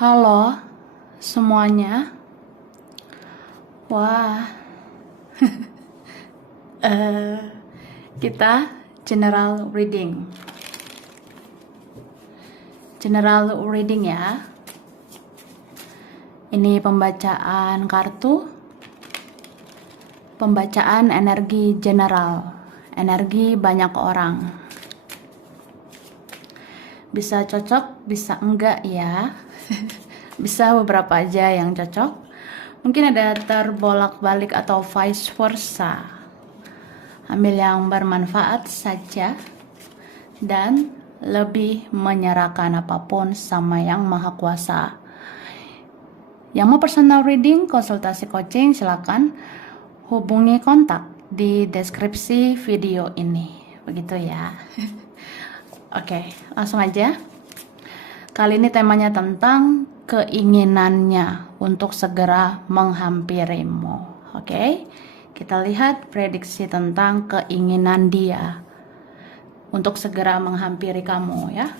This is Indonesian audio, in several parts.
Halo semuanya. Wah, kita general reading. General reading ya. Ini pembacaan kartu, pembacaan energi general, energi banyak orang. Bisa cocok, bisa enggak ya. Bisa beberapa aja yang cocok. Mungkin ada terbolak-balik atau vice versa. Ambil yang bermanfaat saja dan lebih menyerahkan apapun sama Yang Maha Kuasa. Yang mau personal reading, konsultasi coaching, silakan hubungi kontak di deskripsi video ini. Begitu ya. Oke, langsung aja. Kali ini temanya tentang keinginannya untuk segera menghampirimu. Oke, kita lihat prediksi tentang keinginan dia untuk segera menghampiri kamu ya.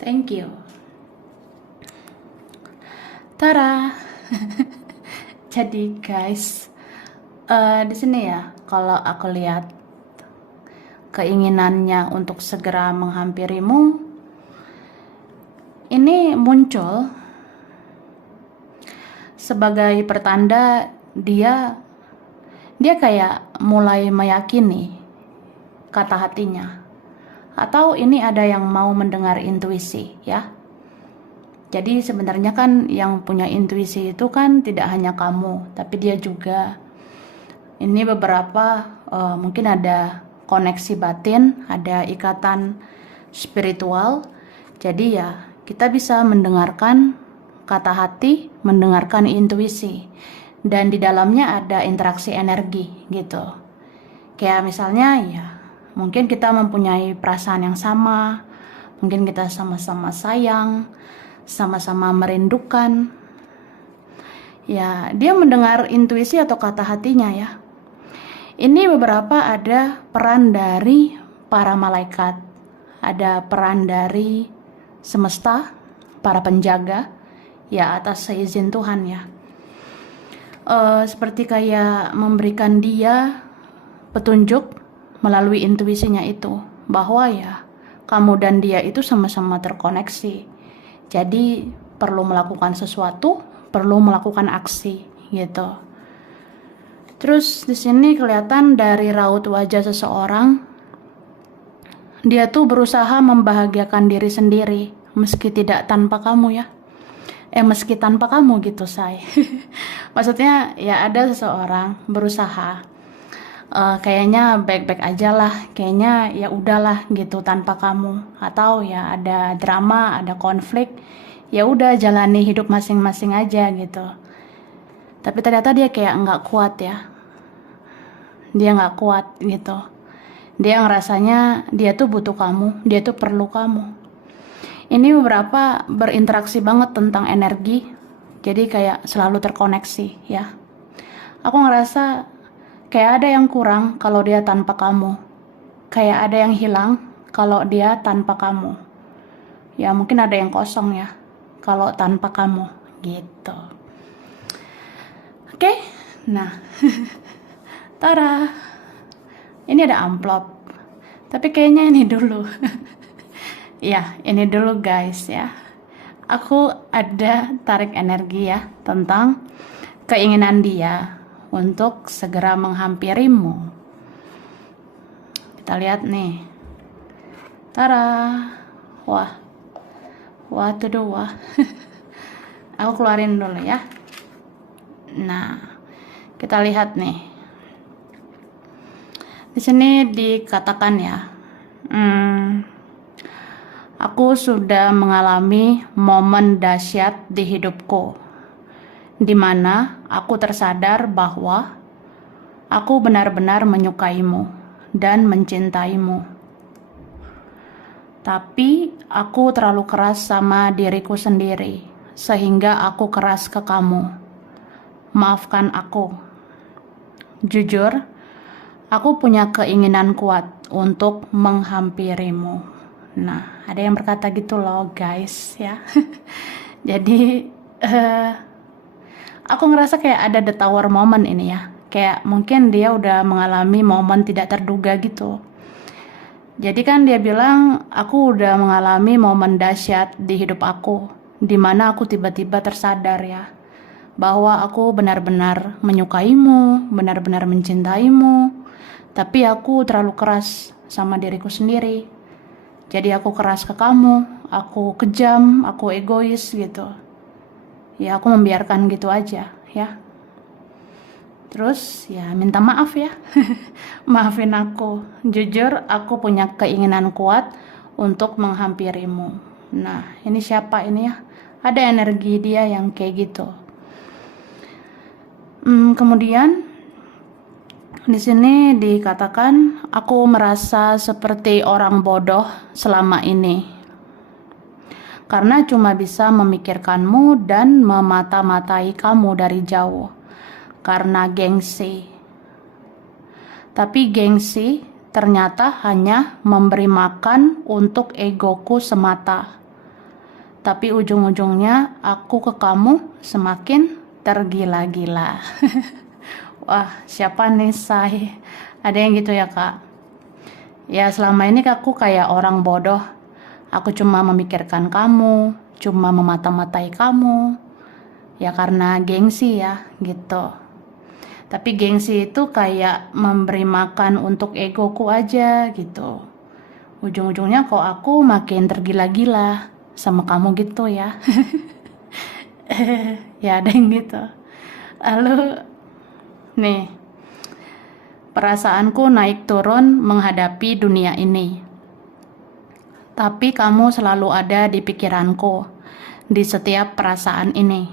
Thank you. Tara. Jadi guys, di sini ya, kalau aku lihat keinginannya untuk segera menghampirimu ini muncul sebagai pertanda dia kayak mulai meyakini kata hatinya, atau ini ada yang mau mendengar intuisi ya. Jadi sebenarnya kan yang punya intuisi itu kan tidak hanya kamu, tapi dia juga. Ini beberapa mungkin ada koneksi batin, ada ikatan spiritual. Jadi ya kita bisa mendengarkan kata hati, mendengarkan intuisi, dan di dalamnya ada interaksi energi gitu. Kayak misalnya ya mungkin kita mempunyai perasaan yang sama, mungkin kita sama-sama sayang, sama-sama merindukan. Ya dia mendengar intuisi atau kata hatinya ya. Ini beberapa ada peran dari para malaikat, ada peran dari semesta, para penjaga, ya atas seizin Tuhan ya. Seperti kayak memberikan dia petunjuk melalui intuisinya itu, bahwa ya kamu dan dia itu sama-sama terkoneksi. Jadi perlu melakukan sesuatu, perlu melakukan aksi gitu. Terus di sini kelihatan dari raut wajah seseorang, dia tuh berusaha membahagiakan diri sendiri meski tidak tanpa kamu ya. Meski tanpa kamu gitu say. Maksudnya ya ada seseorang berusaha kayaknya baik-baik aja lah, kayaknya ya udahlah gitu tanpa kamu, atau ya ada drama, ada konflik, ya udah jalani hidup masing-masing aja gitu. Tapi ternyata dia kayak nggak kuat ya. Dia nggak kuat gitu. Dia ngerasanya dia tuh butuh kamu, dia tuh perlu kamu. Ini beberapa berinteraksi banget tentang energi, jadi kayak selalu terkoneksi ya. Aku ngerasa kayak ada yang kurang kalau dia tanpa kamu, kayak ada yang hilang kalau dia tanpa kamu. Ya mungkin ada yang kosong ya kalau tanpa kamu gitu. Oke, nah Tara, ini ada amplop, tapi kayaknya ini dulu. Ya, ini dulu guys ya. Aku ada tarik energi ya tentang keinginan dia untuk segera menghampirimu. Kita lihat nih. Tara. Wah tuh dua. Aku keluarin dulu ya. Nah, kita lihat nih. Di sini dikatakan ya, aku sudah mengalami momen dahsyat di hidupku, di mana aku tersadar bahwa aku benar-benar menyukaimu dan mencintaimu. Tapi aku terlalu keras sama diriku sendiri, sehingga aku keras ke kamu. Maafkan aku. Jujur, Aku punya keinginan kuat untuk menghampirimu. Nah, ada yang berkata gitu loh guys ya. Jadi aku ngerasa kayak ada the tower moment ini ya. Kayak mungkin dia udah mengalami momen tidak terduga gitu. Jadi kan dia bilang, aku udah mengalami momen dahsyat di hidup aku, di mana aku tiba-tiba tersadar ya, bahwa aku benar-benar menyukaimu, benar-benar mencintaimu, tapi aku terlalu keras sama diriku sendiri. Jadi aku keras ke kamu, aku kejam, aku egois gitu. Ya aku membiarkan gitu aja ya. Terus ya minta maaf ya. Maafin aku. Jujur aku punya keinginan kuat untuk menghampirimu. Nah, ini siapa ini ya? Ada energi dia yang kayak gitu. Kemudian di sini dikatakan aku merasa seperti orang bodoh selama ini. Karena cuma bisa memikirkanmu dan memata-matai kamu dari jauh. Karena gengsi. Tapi gengsi ternyata hanya memberi makan untuk egoku semata. Tapi ujung-ujungnya aku ke kamu semakin tergila-gila. Wah, siapa nih Say? Ada yang gitu ya kak? Ya selama ini aku kayak orang bodoh. Aku cuma memikirkan kamu, cuma memata-matai kamu. Ya karena gengsi ya gitu. Tapi gengsi itu kayak memberi makan untuk egoku aja gitu. Ujung-ujungnya kok aku makin tergila-gila sama kamu gitu ya. Ya ada yang gitu. Lalu nih, perasaanku naik turun menghadapi dunia ini. Tapi kamu selalu ada di pikiranku, di setiap perasaan ini.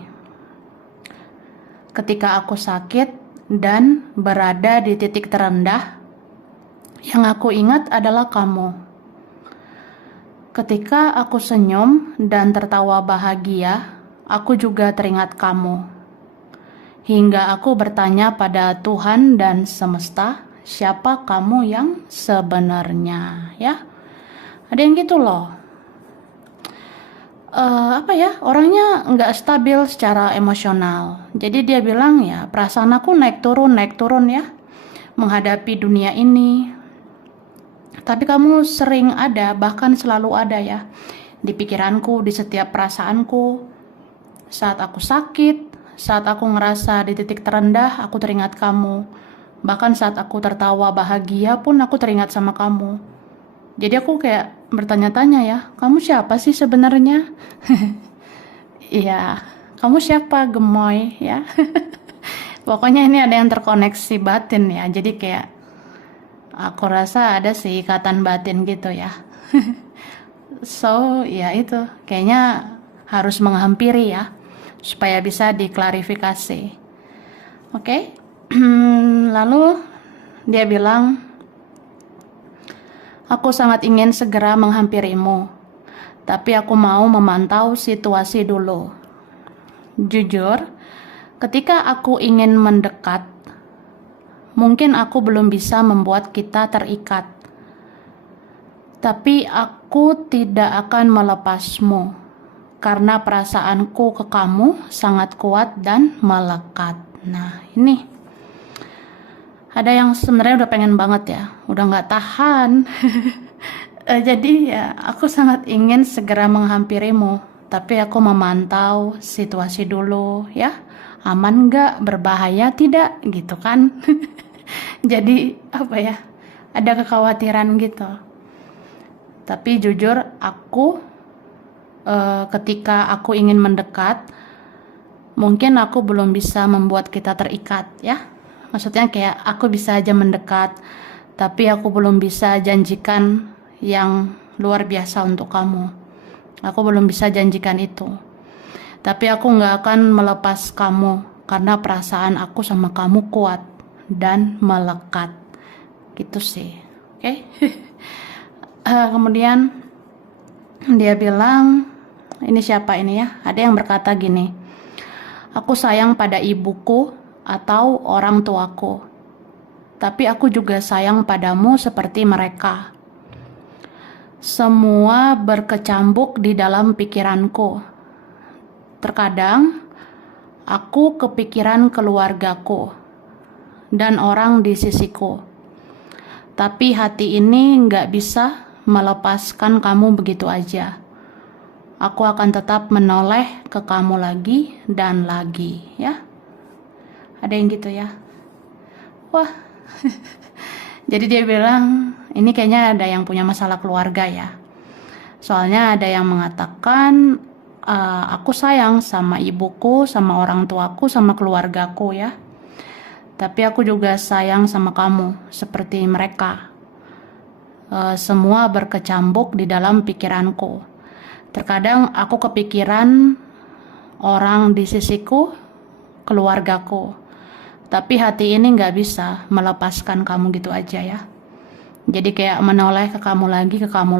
Ketika aku sakit dan berada di titik terendah, yang aku ingat adalah kamu. Ketika aku senyum dan tertawa bahagia, aku juga teringat kamu. Hingga aku bertanya pada Tuhan dan semesta, siapa kamu yang sebenarnya, ya? Ada yang gitu loh. Orangnya nggak stabil secara emosional. Jadi dia bilang ya, perasaan aku naik turun ya, menghadapi dunia ini. Tapi kamu sering ada, bahkan selalu ada ya, di pikiranku, di setiap perasaanku. Saat aku sakit, saat aku ngerasa di titik terendah, aku teringat kamu. Bahkan saat aku tertawa bahagia pun aku teringat sama kamu. Jadi aku kayak bertanya-tanya ya, kamu siapa sih sebenarnya? Iya, kamu siapa gemoy ya? Pokoknya ini ada yang terkoneksi batin ya. Jadi kayak aku rasa ada sih ikatan batin gitu ya. So ya itu kayaknya harus menghampiri ya supaya bisa diklarifikasi. Oke. Lalu dia bilang, aku sangat ingin segera menghampirimu, tapi aku mau memantau situasi dulu. Jujur, ketika aku ingin mendekat, mungkin aku belum bisa membuat kita terikat. Tapi aku tidak akan melepasmu, karena perasaanku ke kamu sangat kuat dan melekat. Nah, ini ada yang sebenarnya udah pengen banget ya, udah nggak tahan. Jadi ya aku sangat ingin segera menghampirimu, tapi aku memantau situasi dulu ya, aman nggak, berbahaya tidak gitu kan. Jadi apa ya, ada kekhawatiran gitu. Tapi jujur aku ketika aku ingin mendekat, mungkin aku belum bisa membuat kita terikat ya. Maksudnya kayak aku bisa aja mendekat, tapi aku belum bisa janjikan yang luar biasa untuk kamu. Aku belum bisa janjikan itu. Tapi aku gak akan melepas kamu, karena perasaan aku sama kamu kuat dan melekat. Gitu sih. Oke? Kemudian dia bilang, ini siapa ini ya? Ada yang berkata gini, aku sayang pada ibuku atau orang tuaku. tapi aku juga sayang padamu seperti mereka. Semua berkecambuk di dalam pikiranku. Terkadang aku kepikiran keluargaku dan orang di sisiku. Tapi hati ini nggak bisa melepaskan kamu begitu aja. Aku akan tetap menoleh ke kamu lagi dan lagi, ya. Ada yang gitu ya. Wah. Jadi dia bilang, ini kayaknya ada yang punya masalah keluarga ya. Soalnya ada yang mengatakan, aku sayang sama ibuku, sama orang tuaku, sama keluargaku ya. Tapi aku juga sayang sama kamu, seperti mereka. Semua berkecambuk di dalam pikiranku. Terkadang aku kepikiran orang di sisiku, keluargaku. Tapi hati ini nggak bisa melepaskan kamu gitu aja ya. Jadi kayak menoleh ke kamu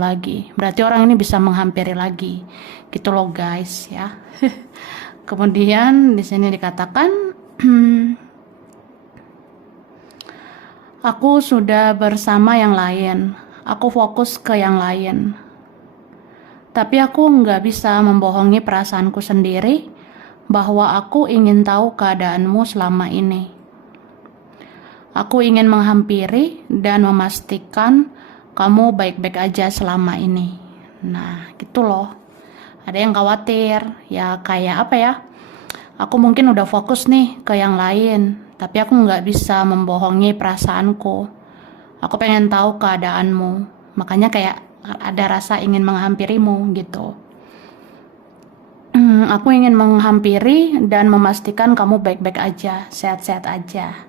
lagi. Berarti orang ini bisa menghampiri lagi. Gitu loh guys ya. Kemudian di sini dikatakan, aku sudah bersama yang lain. Aku fokus ke yang lain. Tapi aku nggak bisa membohongi perasaanku sendiri bahwa aku ingin tahu keadaanmu selama ini. Aku ingin menghampiri dan memastikan kamu baik-baik aja selama ini. Nah, gitu loh. Ada yang khawatir, ya kayak apa ya? Aku mungkin udah fokus nih ke yang lain, tapi aku nggak bisa membohongi perasaanku. Aku pengen tahu keadaanmu, makanya kayak ada rasa ingin menghampirimu gitu. Aku ingin menghampiri dan memastikan kamu baik-baik aja, sehat-sehat aja.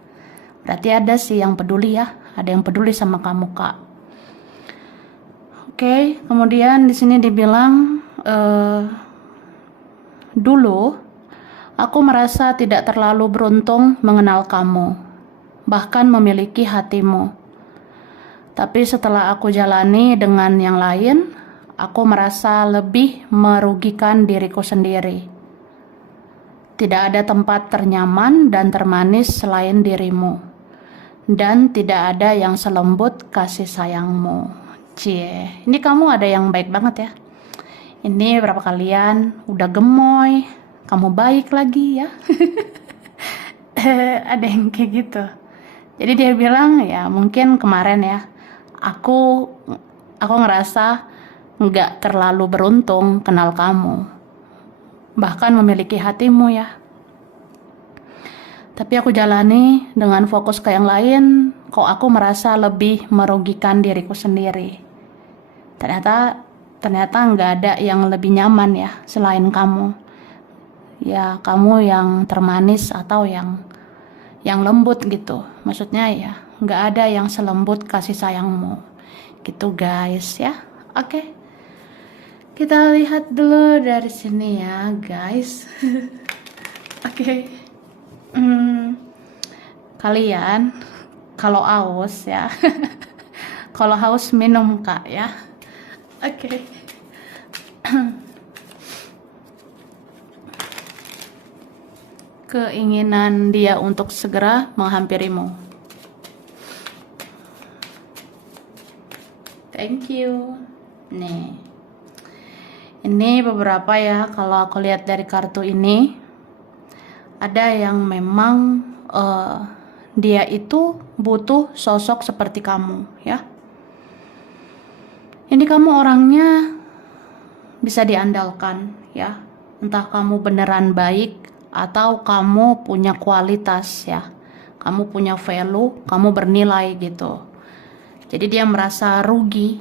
Berarti ada sih yang peduli ya, ada yang peduli sama kamu kak. Oke, kemudian di sini dibilang, dulu aku merasa tidak terlalu beruntung mengenal kamu, bahkan memiliki hatimu. Tapi setelah aku jalani dengan yang lain, aku merasa lebih merugikan diriku sendiri. Tidak ada tempat ternyaman dan termanis selain dirimu. Dan tidak ada yang selembut kasih sayangmu. Cie, ini kamu ada yang baik banget ya. Ini berapa kalian udah gemoy, kamu baik lagi ya. Ada yang kayak gitu. Jadi dia bilang ya mungkin kemarin ya, aku ngerasa nggak terlalu beruntung kenal kamu, bahkan memiliki hatimu ya. Tapi aku jalani dengan fokus ke yang lain, kok aku merasa lebih merugikan diriku sendiri. Ternyata nggak ada yang lebih nyaman ya selain kamu. Ya kamu yang termanis atau yang lembut gitu. Maksudnya ya nggak ada yang selembut kasih sayangmu. Gitu guys ya. Oke. Kita lihat dulu dari sini ya guys. Oke. Kalian kalau haus ya. Kalau haus minum kak ya. Oke. Keinginan dia untuk segera menghampirimu. Thank you. Nih. Ini beberapa ya kalau aku lihat dari kartu ini. Ada yang memang dia itu butuh sosok seperti kamu ya. Ini kamu orangnya bisa diandalkan ya. Entah kamu beneran baik atau kamu punya kualitas ya. Kamu punya value, kamu bernilai gitu. Jadi dia merasa rugi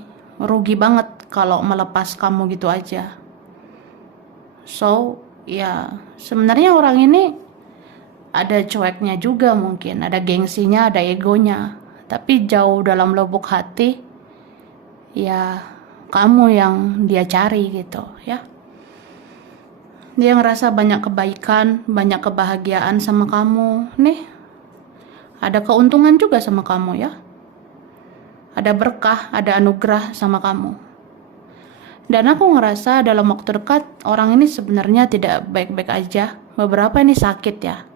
banget kalau melepas kamu gitu aja. So ya sebenarnya orang ini ada cueknya juga mungkin, ada gengsinya, ada egonya. Tapi jauh dalam lubuk hati, ya kamu yang dia cari gitu ya. Dia ngerasa banyak kebaikan, banyak kebahagiaan sama kamu. Nih, ada keuntungan juga sama kamu ya. Ada berkah, ada anugerah sama kamu. Dan aku ngerasa dalam waktu dekat, orang ini sebenarnya tidak baik-baik aja. Beberapa ini sakit ya.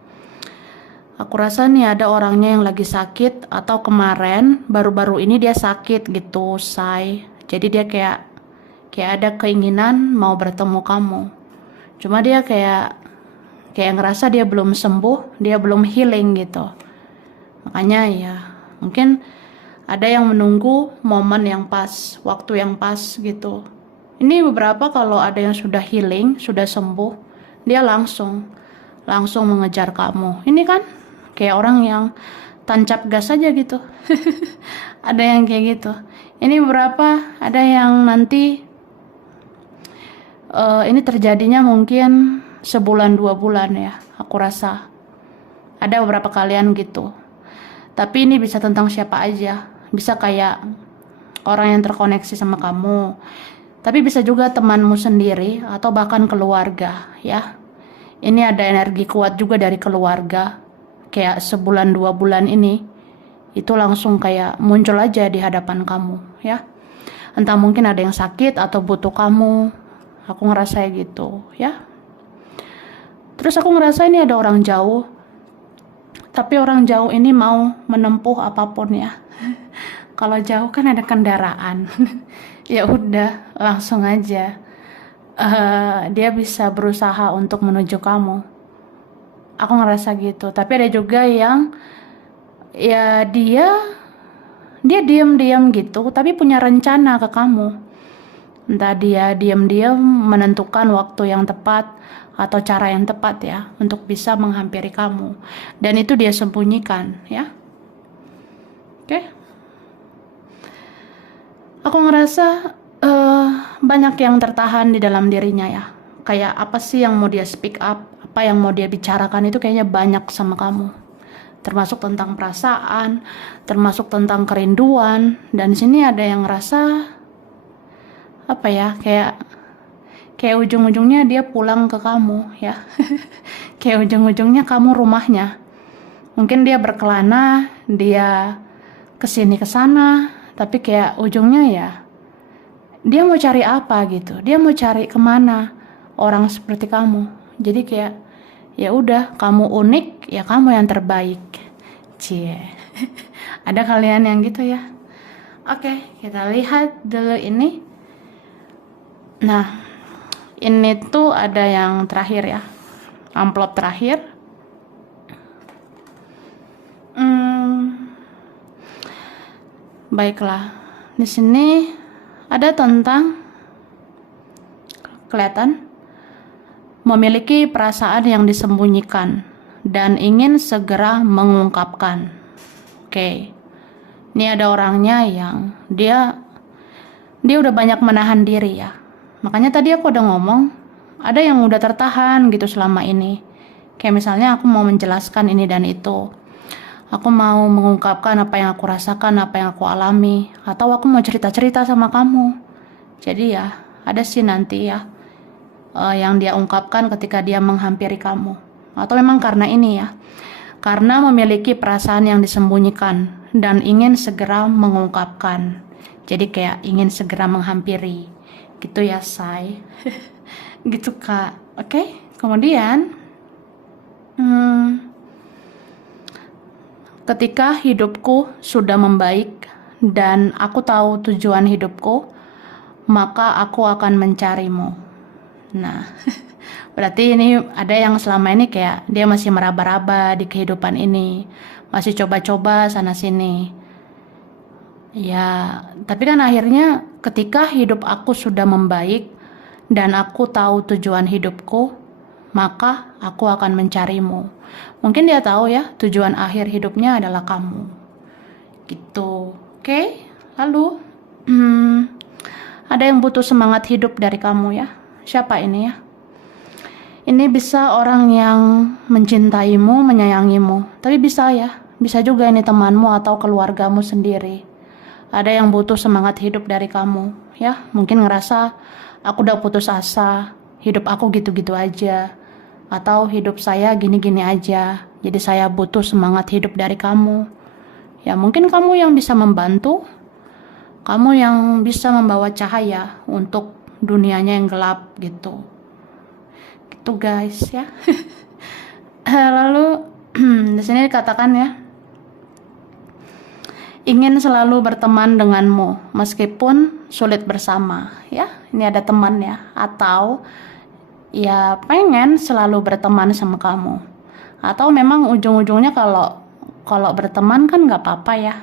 Aku rasa nih ada orangnya yang lagi sakit atau kemarin baru-baru ini dia sakit gitu, say. Jadi dia kayak ada keinginan mau bertemu kamu. Cuma dia kayak ngerasa dia belum sembuh, dia belum healing gitu. Makanya ya, mungkin ada yang menunggu momen yang pas, waktu yang pas gitu. Ini beberapa kalau ada yang sudah healing, sudah sembuh, dia langsung mengejar kamu. Ini kan kayak orang yang tancap gas aja gitu. Ada yang kayak gitu. Ini beberapa, ada yang nanti ini terjadinya mungkin sebulan 2 bulan ya, aku rasa. Ada beberapa kalian gitu. Tapi ini bisa tentang siapa aja. Bisa kayak orang yang terkoneksi sama kamu. Tapi bisa juga temanmu sendiri atau bahkan keluarga ya. Ini ada energi kuat juga dari keluarga. Kayak sebulan 2 bulan ini itu langsung kayak muncul aja di hadapan kamu ya. Entah mungkin ada yang sakit atau butuh kamu. Aku ngerasa gitu ya. Terus aku ngerasa ini ada orang jauh. Tapi orang jauh ini mau menempuh apapun ya. Kalau jauh kan ada kendaraan. Ya udah, langsung aja. Dia bisa berusaha untuk menuju kamu. Aku ngerasa gitu. Tapi ada juga yang ya dia diam-diam gitu, tapi punya rencana ke kamu. Entah dia diam-diam menentukan waktu yang tepat atau cara yang tepat ya untuk bisa menghampiri kamu. Dan itu dia sembunyikan ya. Oke. Aku ngerasa banyak yang tertahan di dalam dirinya ya. Kayak apa sih yang mau dia speak up, apa yang mau dia bicarakan itu kayaknya banyak sama kamu. Termasuk tentang perasaan, termasuk tentang kerinduan. Dan di sini ada yang ngerasa apa ya, kayak ujung-ujungnya dia pulang ke kamu ya. Kayak ujung-ujungnya kamu rumahnya. Mungkin dia berkelana, dia kesini kesana, tapi kayak ujungnya ya dia mau cari apa gitu, dia mau cari kemana orang seperti kamu. Jadi kayak ya udah, kamu unik ya, kamu yang terbaik. Cie. Ada kalian yang gitu ya. Oke, kita lihat dulu ini. Nah, ini tuh ada yang terakhir ya, amplop terakhir. Baiklah, di sini ada tentang kelihatan memiliki perasaan yang disembunyikan dan ingin segera mengungkapkan. Oke, ini ada orangnya yang dia udah banyak menahan diri ya. Makanya tadi aku udah ngomong, ada yang udah tertahan gitu selama ini. Kayak misalnya aku mau menjelaskan ini dan itu. Aku mau mengungkapkan apa yang aku rasakan, apa yang aku alami. Atau aku mau cerita-cerita sama kamu. Jadi ya, ada sih nanti ya yang dia ungkapkan ketika dia menghampiri kamu. Atau memang karena ini ya, karena memiliki perasaan yang disembunyikan dan ingin segera mengungkapkan. Jadi kayak ingin segera menghampiri. Gitu ya, say. Gitu, Kak. Oke, kemudian ketika hidupku sudah membaik dan aku tahu tujuan hidupku, maka aku akan mencarimu. Nah, berarti ini ada yang selama ini kayak dia masih meraba-raba di kehidupan ini, masih coba-coba sana-sini. Ya, tapi kan akhirnya ketika hidup aku sudah membaik dan aku tahu tujuan hidupku, maka aku akan mencarimu. Mungkin dia tahu ya, tujuan akhir hidupnya adalah kamu. Gitu. Oke? Lalu, ada yang butuh semangat hidup dari kamu ya. Siapa ini ya? Ini bisa orang yang mencintaimu, menyayangimu. Tapi bisa ya, bisa juga ini temanmu atau keluargamu sendiri. Ada yang butuh semangat hidup dari kamu ya. Mungkin ngerasa aku udah putus asa, hidup aku gitu-gitu aja. Atau hidup saya gini-gini aja. Jadi saya butuh semangat hidup dari kamu. Ya mungkin kamu yang bisa membantu. Kamu yang bisa membawa cahaya untuk dunianya yang gelap gitu. Gitu guys ya. Lalu Di sini dikatakan ya, ingin selalu berteman denganmu meskipun sulit bersama. Ya, ini ada teman ya, atau ya pengen selalu berteman sama kamu. Atau memang ujung-ujungnya kalau berteman kan nggak apa-apa ya.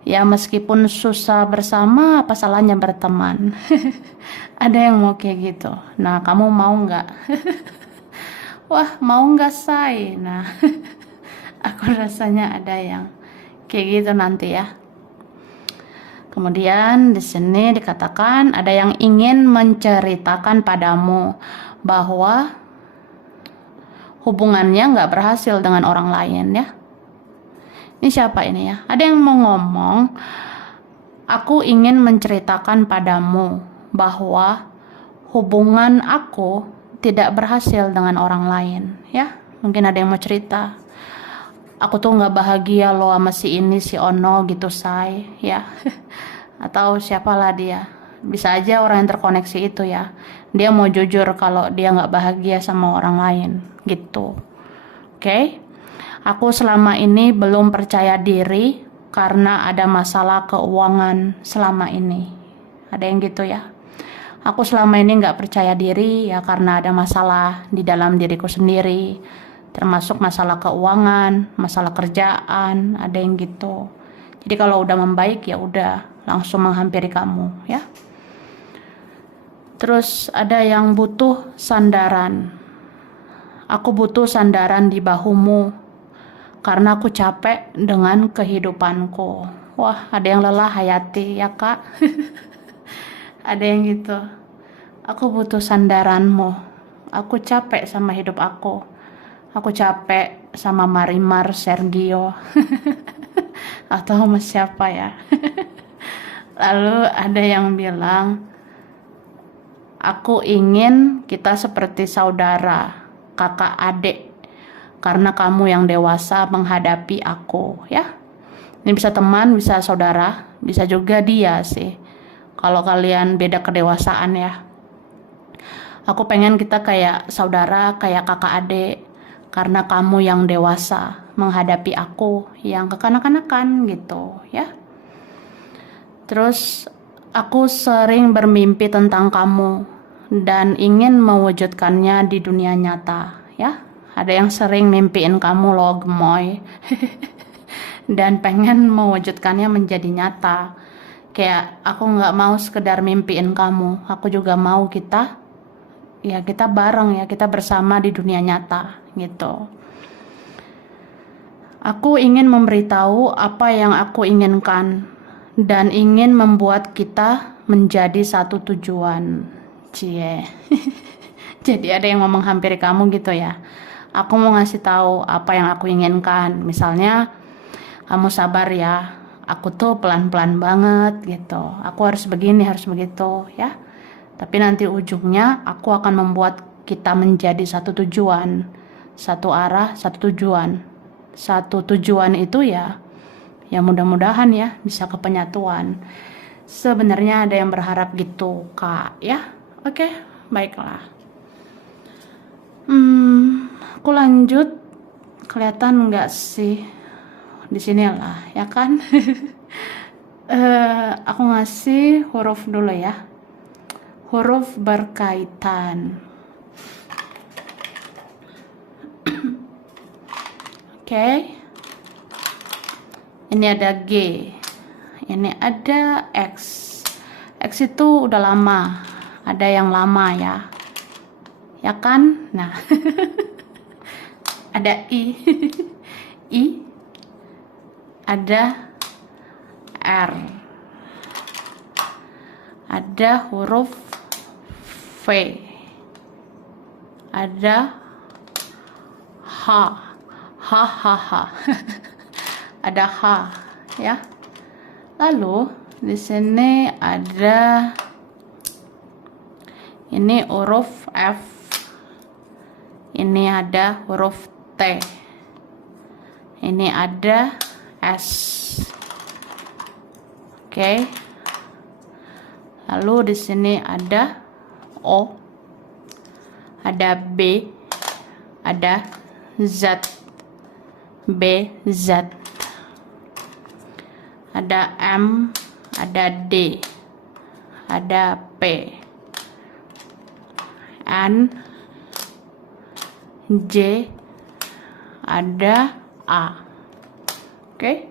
Ya meskipun susah bersama, apa salahnya berteman? Ada yang mau kayak gitu. Nah, kamu mau nggak? Wah, mau nggak say? Nah, aku rasanya ada yang kayak gitu nanti ya. Kemudian di sini dikatakan ada yang ingin menceritakan padamu bahwa hubungannya nggak berhasil dengan orang lain ya. Ini siapa ini ya? Ada yang mau ngomong, aku ingin menceritakan padamu bahwa hubungan aku tidak berhasil dengan orang lain ya. Mungkin ada yang mau cerita, aku tuh nggak bahagia loh sama si ini si Ono gitu say ya. Atau siapalah dia, bisa aja orang yang terkoneksi itu ya, dia mau jujur kalau dia nggak bahagia sama orang lain gitu. Oke. Aku selama ini belum percaya diri karena ada masalah keuangan selama ini. Ada yang gitu ya. Aku selama ini nggak percaya diri ya karena ada masalah di dalam diriku sendiri. Termasuk masalah keuangan, masalah kerjaan, ada yang gitu. Jadi kalau udah membaik ya udah langsung menghampiri kamu ya. Terus ada yang butuh sandaran. Aku butuh sandaran di bahumu karena aku capek dengan kehidupanku. Wah, ada yang lelah hayati ya kak. Ada yang gitu. Aku butuh sandaranmu. Aku capek sama hidup aku. Aku capek sama Marimar Sergio. Atau sama siapa ya. Lalu ada yang bilang, aku ingin kita seperti saudara, kakak adik, karena kamu yang dewasa menghadapi aku ya. Ini bisa teman, bisa saudara, bisa juga dia sih. Kalau kalian beda kedewasaan ya. Aku pengen kita kayak saudara, kayak kakak adik, karena kamu yang dewasa menghadapi aku yang kekanak-kanakan gitu ya. Terus aku sering bermimpi tentang kamu dan ingin mewujudkannya di dunia nyata ya. Ada yang sering mimpiin kamu loh gemoy. Dan pengen mewujudkannya menjadi nyata. Kayak aku nggak mau sekedar mimpiin kamu, aku juga mau kita bareng ya, kita bersama di dunia nyata gitu. Aku ingin memberitahu apa yang aku inginkan dan ingin membuat kita menjadi satu tujuan. Cie. Jadi ada yang mau menghampiri kamu gitu ya. Aku mau ngasih tahu apa yang aku inginkan. Misalnya, kamu sabar ya. Aku tuh pelan-pelan banget gitu. Aku harus begini, harus begitu ya. Tapi nanti ujungnya aku akan membuat kita menjadi satu tujuan. Satu arah, satu tujuan. Satu tujuan itu ya mudah-mudahan ya bisa ke penyatuan. Sebenarnya ada yang berharap gitu kak ya. Oke, baiklah. Aku lanjut. Kelihatan nggak sih di sini lah ya kan? Aku ngasih huruf dulu ya. Huruf berkaitan. Oke. Ini ada G. Ini ada X. X itu udah lama. Ada yang lama ya. Ya kan? Nah. Ada I. I. Ada R. Ada huruf V. Ada H. H. Ada H ya. Lalu di sini ada ini huruf F. Ini ada huruf T. Ini ada S. Oke. Lalu di sini ada O. Ada B. Ada Z. B, Z. Ada M, ada D, ada P, N, J, ada A. Oke.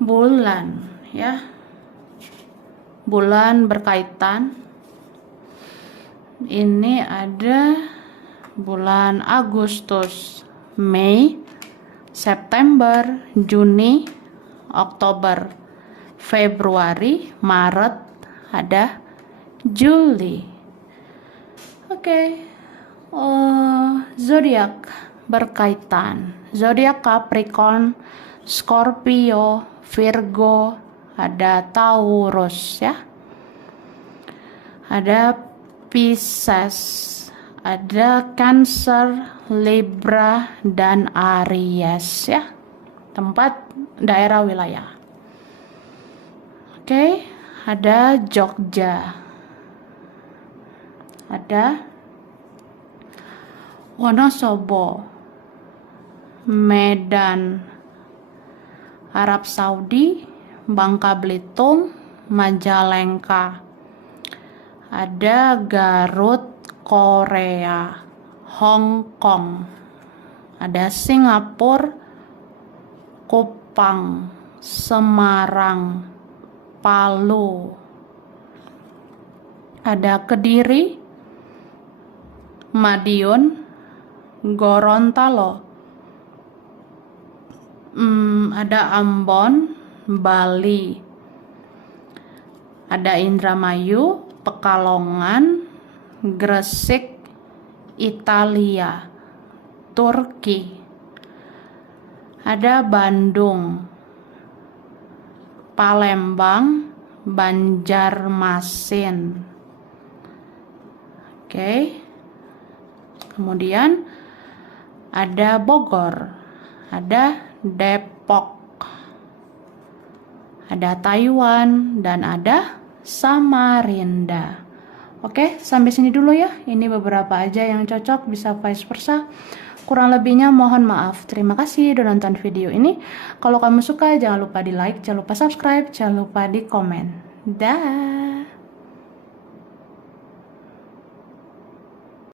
Bulan ya. Bulan berkaitan. Ini ada bulan Agustus, Mei, September, Juni, Oktober, Februari, Maret, ada Juli. Oke. Zodiak berkaitan. Zodiak Capricorn, Scorpio, Virgo, ada Taurus ya. Ada Pisces, ada Cancer, Libra, dan Aries ya. Tempat daerah wilayah. Oke, ada Jogja. Ada Wonosobo, Medan, Arab Saudi, Bangka Belitung, Majalengka. Ada Garut, Korea, Hong Kong. Ada Singapura, Kupang, Semarang, Palu. Ada Kediri, Madiun, Gorontalo. Ada Ambon, Bali. Ada Indramayu, Pekalongan, Gresik, Italia, Turki. Ada Bandung, Palembang, Banjarmasin. Oke. Kemudian ada Bogor, ada Depok, ada Taiwan, dan ada Samarinda. Oke, sampai sini dulu ya. Ini beberapa aja yang cocok, bisa vice versa. Kurang lebihnya mohon maaf. Terima kasih udah nonton video ini. Kalau kamu suka jangan lupa di like, jangan lupa subscribe, jangan lupa di komen. Dah.